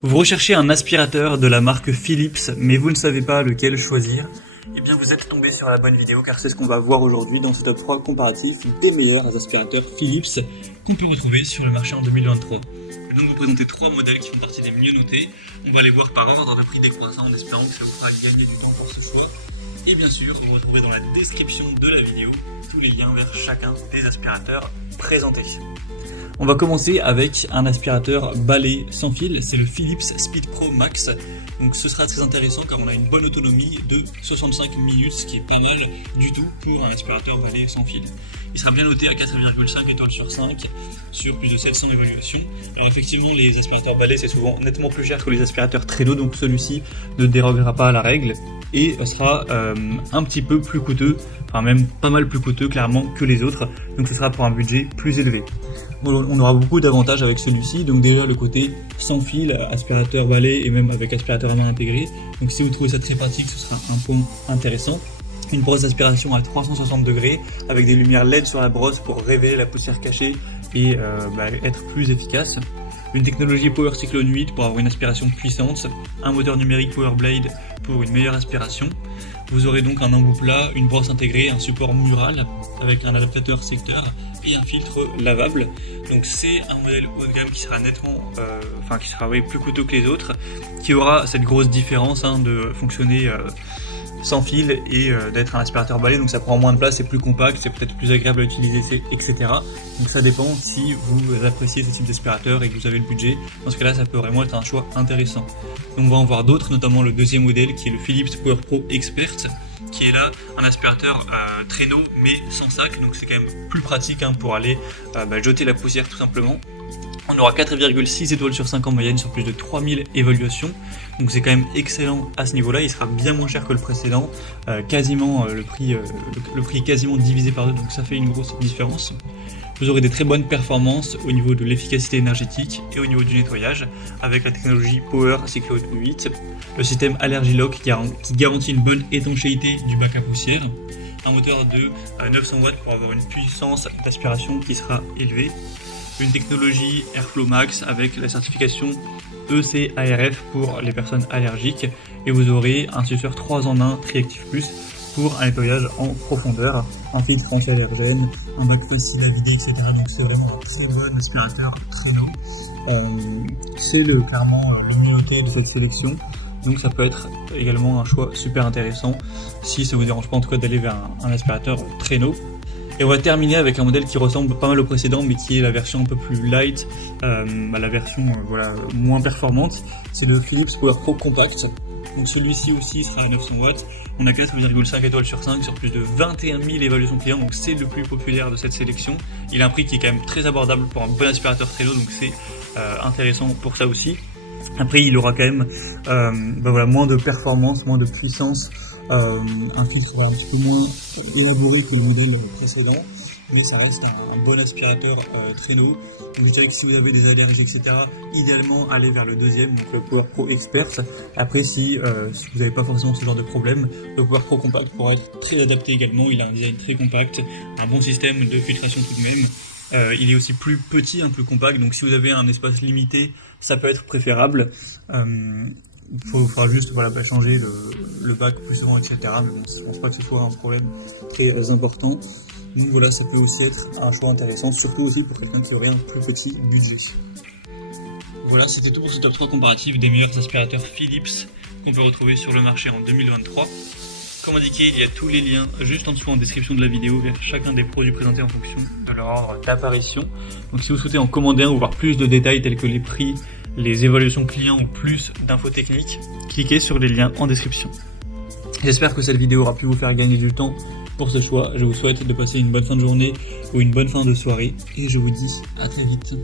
Vous recherchez un aspirateur de la marque Philips, mais vous ne savez pas lequel choisir? Eh bien vous êtes tombé sur la bonne vidéo car c'est ce qu'on va voir aujourd'hui dans ce top 3 comparatif des meilleurs aspirateurs Philips qu'on peut retrouver sur le marché en 2023. Je vais donc vous présenter 3 modèles qui font partie des mieux notés. On va les voir par ordre de prix décroissant en espérant que ça vous fera gagner du temps pour ce choix. Et bien sûr, vous retrouvez dans la description de la vidéo tous les liens vers chacun des aspirateurs présentés. On va commencer avec un aspirateur balai sans fil, c'est le Philips Speed Pro Max. Donc ce sera très intéressant car on a une bonne autonomie de 65 minutes, ce qui est pas mal du tout pour un aspirateur balai sans fil. Il sera bien noté à 4,5 étoiles sur 5 sur plus de 700 évaluations. Alors effectivement les aspirateurs balai c'est souvent nettement plus cher que les aspirateurs traîneaux, donc celui-ci ne dérogera pas à la règle et sera un petit peu plus coûteux, enfin même pas mal plus coûteux clairement que les autres, donc ce sera pour un budget plus élevé. On aura beaucoup d'avantages avec celui-ci, donc déjà le côté sans fil, aspirateur balai et même avec aspirateur à main intégré. Donc si vous trouvez ça très pratique, ce sera un point intéressant. Une brosse d'aspiration à 360 degrés avec des lumières LED sur la brosse pour révéler la poussière cachée et être plus efficace. Une technologie Power Cyclone 8 pour avoir une aspiration puissante. Un moteur numérique Power Blade pour une meilleure aspiration. Vous aurez donc un embout plat, une brosse intégrée, un support mural avec un adaptateur secteur et un filtre lavable. Donc c'est un modèle haut de gamme qui sera nettement, plus coûteux que les autres, qui aura cette grosse différence de fonctionner sans fil et d'être un aspirateur balai, donc ça prend moins de place, c'est plus compact, c'est peut-être plus agréable à utiliser, etc. Donc ça dépend si vous appréciez ce type d'aspirateur et que vous avez le budget. Dans ce cas-là, ça peut vraiment être un choix intéressant. Donc on va en voir d'autres, notamment le deuxième modèle qui est le Philips Power Pro Expert, qui est là un aspirateur traîneau mais sans sac, donc c'est quand même plus pratique pour aller jeter la poussière tout simplement. On aura 4,6 étoiles sur 5 en moyenne sur plus de 3000 évaluations, donc c'est quand même excellent à ce niveau-là. Il sera bien moins cher que le précédent, quasiment le prix quasiment divisé par 2, donc ça fait une grosse différence. Vous aurez des très bonnes performances au niveau de l'efficacité énergétique et au niveau du nettoyage avec la technologie Power Cyclone 8, le système Allergy Lock qui garantit une bonne étanchéité du bac à poussière, un moteur de 900 watts pour avoir une puissance d'aspiration qui sera élevée, une technologie Airflow Max avec la certification ECARF pour les personnes allergiques, et vous aurez un suceur 3 en 1 Triactive Plus pour un nettoyage en profondeur, un filtre anti-allergène, un bac facile à vider, etc. Donc c'est vraiment un très bon aspirateur traîneau. C'est clairement le mieux noté de cette sélection. Donc ça peut être également un choix super intéressant si ça ne vous dérange pas en tout cas d'aller vers un aspirateur traîneau. Et on va terminer avec un modèle qui ressemble pas mal au précédent mais qui est la version un peu plus light, la version moins performante. C'est le Philips Power Pro Compact. Donc celui-ci aussi sera à 900 watts. On a 4,5 étoiles sur 5 sur plus de 21 000 évaluations clients, donc c'est le plus populaire de cette sélection. Il a un prix qui est quand même très abordable pour un bon aspirateur traîneau, donc c'est intéressant pour ça aussi. Après il aura quand même moins de performance, moins de puissance, un filtre un petit peu moins élaboré que le modèle précédent, mais ça reste un bon aspirateur traîneau. Donc je dirais que si vous avez des allergies, etc., idéalement allez vers le deuxième, donc le Power Pro Expert. Après si vous n'avez pas forcément ce genre de problème, le Power Pro Compact pourra être très adapté également. Il a un design très compact, un bon système de filtration tout de même. Il est aussi plus petit, plus compact, donc si vous avez un espace limité, ça peut être préférable. Il faudra juste changer le bac plus souvent, etc. Mais bon, je pense pas que ce soit un problème très important. Donc voilà, ça peut aussi être un choix intéressant, surtout aussi pour quelqu'un qui aurait un plus petit budget. Voilà, c'était tout pour ce top 3 comparatif des meilleurs aspirateurs Philips qu'on peut retrouver sur le marché en 2023. Comme indiqué, il y a tous les liens juste en dessous en description de la vidéo vers chacun des produits présentés en fonction de leur ordre d'apparition. Donc si vous souhaitez en commander un ou voir plus de détails tels que les prix, les évaluations clients ou plus d'infos techniques, cliquez sur les liens en description. J'espère que cette vidéo aura pu vous faire gagner du temps pour ce choix. Je vous souhaite de passer une bonne fin de journée ou une bonne fin de soirée et je vous dis à très vite.